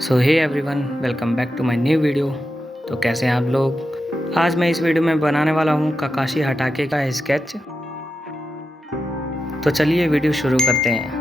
So hey everyone, welcome back to my new video. तो कैसे हैं आप लोग। आज मैं इस वीडियो में बनाने वाला हूँ काकाशी हटाके का स्केच। तो चलिए वीडियो शुरू करते हैं।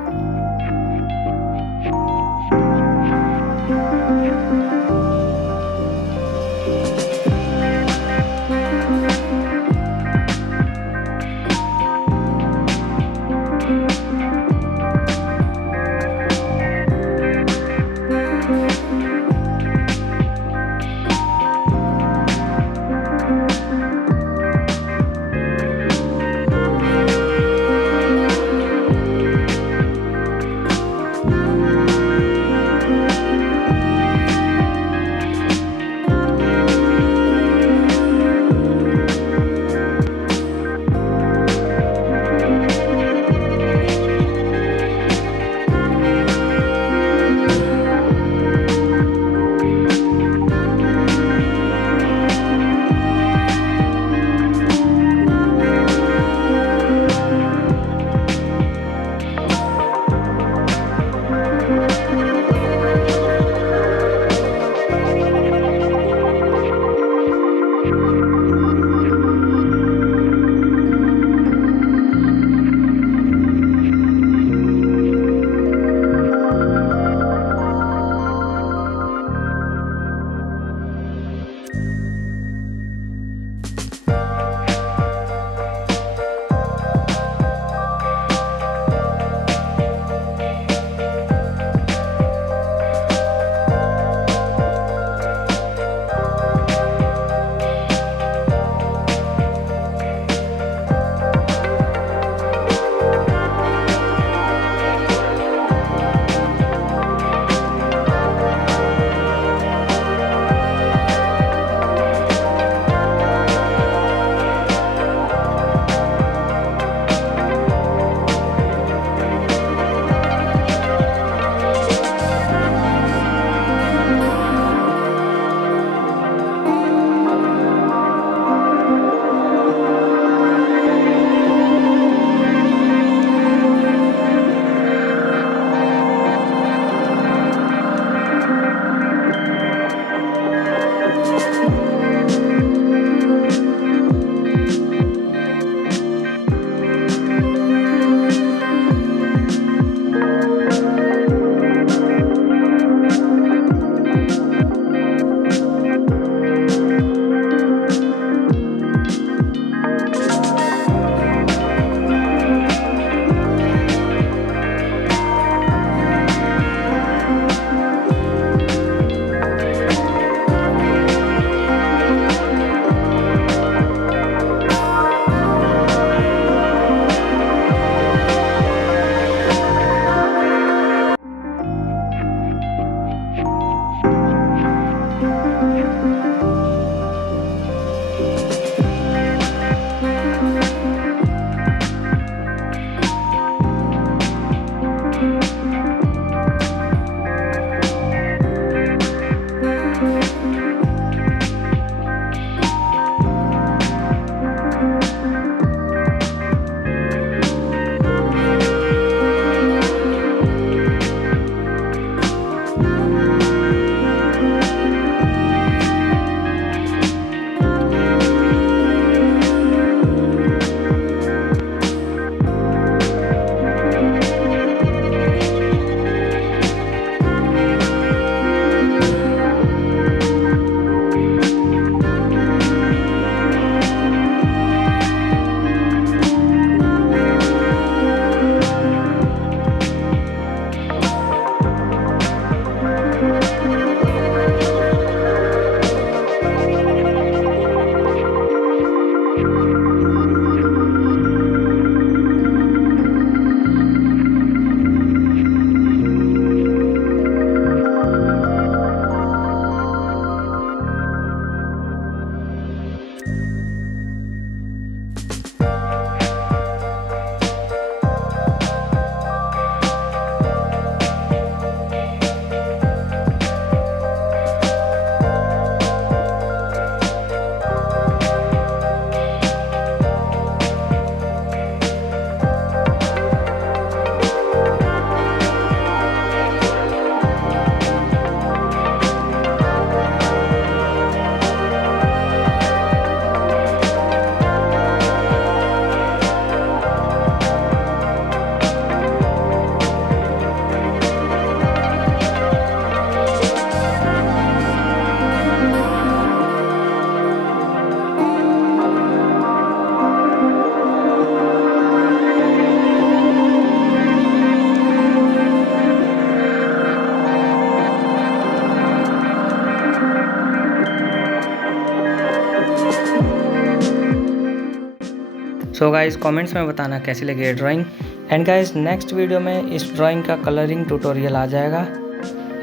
सो गाइस कमेंट्स में बताना कैसी लगी ये drawing. And guys next video में इस ड्राइंग का कलरिंग ट्यूटोरियल आ जाएगा।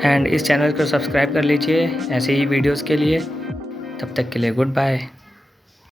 एंड इस चैनल को सब्सक्राइब कर लीजिए ऐसे ही वीडियोस के लिए। तब तक के लिए गुड बाय।